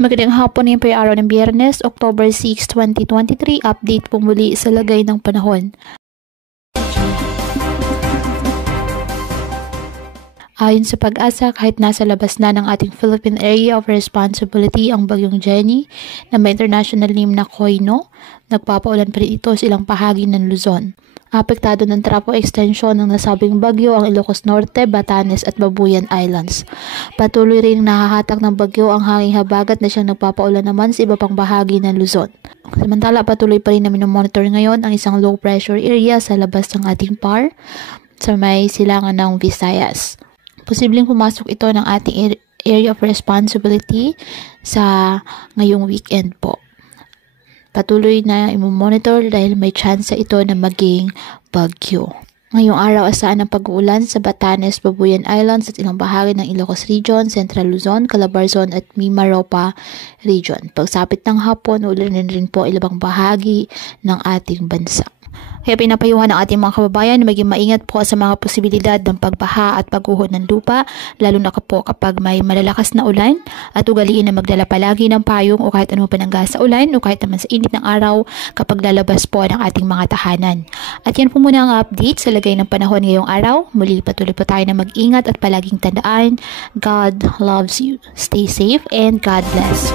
Magandang hapon, ngayon po yung araw ng Biyernes, October 6, 2023. Update po muli sa lagay ng panahon. Ayon sa Pag-asa, kahit nasa labas na ng ating Philippine Area of Responsibility ang bagyong Jenny na may international name na Koino, nagpapaulan pa rin ito sa ilang bahagi ng Luzon. Apektado ng trapo extension ng nasabing bagyo ang Ilocos Norte, Batanes at Babuyan Islands. Patuloy rin nahahatak ng bagyo ang hanging habagat na siyang nagpapaulan naman sa iba pang bahagi ng Luzon. Samantala, patuloy pa rin namin monitor ngayon ang isang low pressure area sa labas ng ating PAR sa may silangan ng Visayas. Posibleng pumasok ito ng ating area of responsibility sa ngayong weekend po. Patuloy na i-monitor dahil may tsansa ito na maging bagyo. Ngayong araw, asahan ang pag-uulan sa Batanes, Babuyan Islands at ilang bahagi ng Ilocos Region, Central Luzon, Calabarzon at Mimaropa Region. Pagsapit ng hapon, ulanin rin po ilang bahagi ng ating bansa. Kaya pinapayuhan ng ating mga kababayan na maging maingat po sa mga posibilidad ng pagbaha at pagguho ng lupa, lalo na po kapag may malalakas na ulan, at ugaliin na magdala palagi ng payong o kahit anong panangga sa ulan o kahit naman sa init ng araw kapag lalabas po ng ating mga tahanan. At yan po muna ang update sa lagay ng panahon ngayong araw. Muli patuloy po tayo na mag-ingat at palaging tandaan, God loves you. Stay safe and God bless.